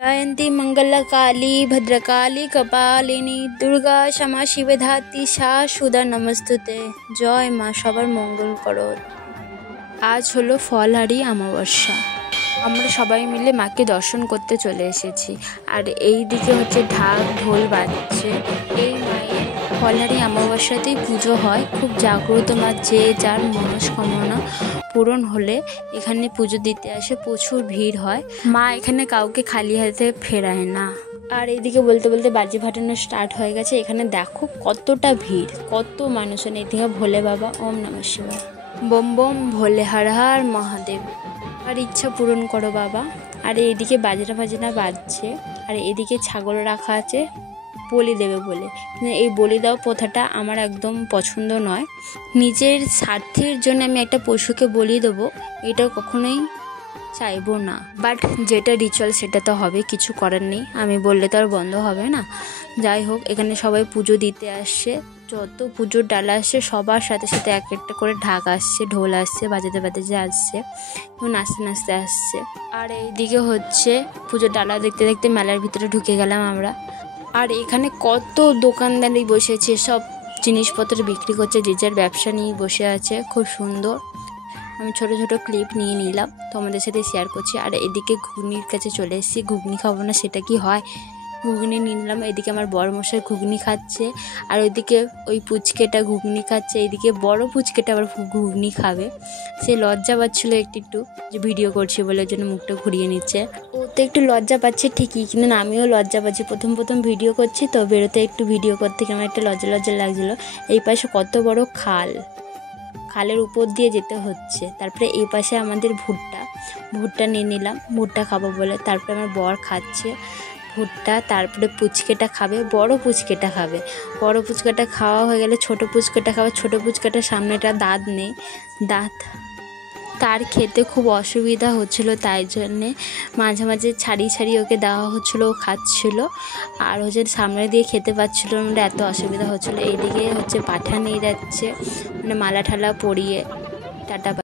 जयंती मंगलकाली भद्रकाली कपालिनी दुर्गा क्षमा शिवधात्री शाश्वता नमस्तुते। জয় মা, সবার মঙ্গল করো। আজ হলো ফলহারি অমাবস্যা। আমরা সবাই মিলে মাকে দর্শন করতে চলে এসেছি। আর এই দিকে হচ্ছে ঢাক ঢোল বাজছে। এই মায়ের ফলহারি অমাবস্যাতেই পুজো হয়। খুব জাগ্রত মা, যে যার মনস্কামনা পূরণ হলে এখানে পুজো দিতে আসে। প্রচুর ভিড় হয়। মা এখানে কাউকে খালি হাতে ফেরায় না। আর এইদিকে বলতে বলতে বাজি ফাটানো স্টার্ট হয়ে গেছে। এখানে দেখো কতটা ভিড়, কত মানুষজন। এদিকে ভোলে বাবা, ওম নমঃ শিবায়, বোম বোম ভোলে, হর হর মহাদেব। আর ইচ্ছা পূরণ করো বাবা। আর এইদিকে বাজনা ফাজনা বাজছে। আর এদিকে ছাগল রাখা আছে বলি দেবে বলে। কিন্তু এই বলি দেওয়া প্রথাটা আমার একদম পছন্দ নয়। নিজের স্বার্থের জন্য আমি একটা পশুকে বলি দেবো, এটা কখনোই চাইবো না। বাট যেটা রিচুয়াল সেটা তো হবে, কিছু করার নেই। আমি বললে তো আর বন্ধ হবে না। যাই হোক, এখানে সবাই পুজো দিতে আসছে। যত পুজোর ডালা আসছে সবার সাথে সাথে এক একটা করে ঢাক আসছে, ঢোল আসছে, বাজাতে বাজাতে আসছে, নাচতে নাচতে আসছে। আর এইদিকে হচ্ছে পুজোর ডালা দেখতে দেখতে মেলার ভিতরে ঢুকে গেলাম আমরা। আর এখানে কত দোকানদারি বসেছে, সব জিনিসপত্র বিক্রি করছে, যে যার ব্যবসা নিয়ে বসে আছে। খুব সুন্দর। আমি ছোট ছোট ক্লিপ নিয়ে নিলাম, তোমাদের সাথে শেয়ার করছি। আর এদিকে ঘুগনির কাছে চলে এসেছি। ঘুগনি খাবো না সেটা কি হয়, ঘুগনি নিয়ে নিলাম। এদিকে আমার বড় মশাই ঘুগনি খাচ্ছে, আর ওইদিকে ওই পুচকেটা ঘুগনি খাচ্ছে। এইদিকে বড় পুচকেটা আবার ঘুগনি খাবে। সে লজ্জা পাচ্ছিলো একটু যে ভিডিও করছি বলে, জন্য মুখটা ঘুরিয়ে নিচ্ছে। ও তো একটু লজ্জা পাচ্ছে ঠিকই, কিন্তু আমিও লজ্জা পাচ্ছি। প্রথম ভিডিও করছি তো, বেরোতে একটু ভিডিও করতে কেমন একটা লজ্জা লজ্জা লাগছিলো। এই পাশে কত বড় খালের উপর দিয়ে যেতে হচ্ছে। তারপরে এই পাশে আমাদের ভুট্টা নিয়ে নিলাম, ভুট্টা খাবো বলে। তারপরে আমার বর খাচ্ছে ভুট্টা। তারপরে পুচকেটা খাবে, বড় পুচকেটা খাবে। বড় পুচকেটা খাওয়া হয়ে গেলে ছোট পুচকেটা খাবে। ছোট পুচকেটার সামনেটা দাঁত নেই, তার খেতে খুব অসুবিধা হচ্ছিলো, তাই জন্যে মাঝে মাঝে ছাড়িয়ে ওকে দেওয়া হচ্ছিলো, ও খাচ্ছিলো। আর হচ্ছে সামনে দিয়ে খেতে পাচ্ছিলো না, এত অসুবিধা হচ্ছিলো। এইদিকে হচ্ছে পাঠা নিয়ে যাচ্ছে, মালা ঠালা পরিয়ে। টাটা।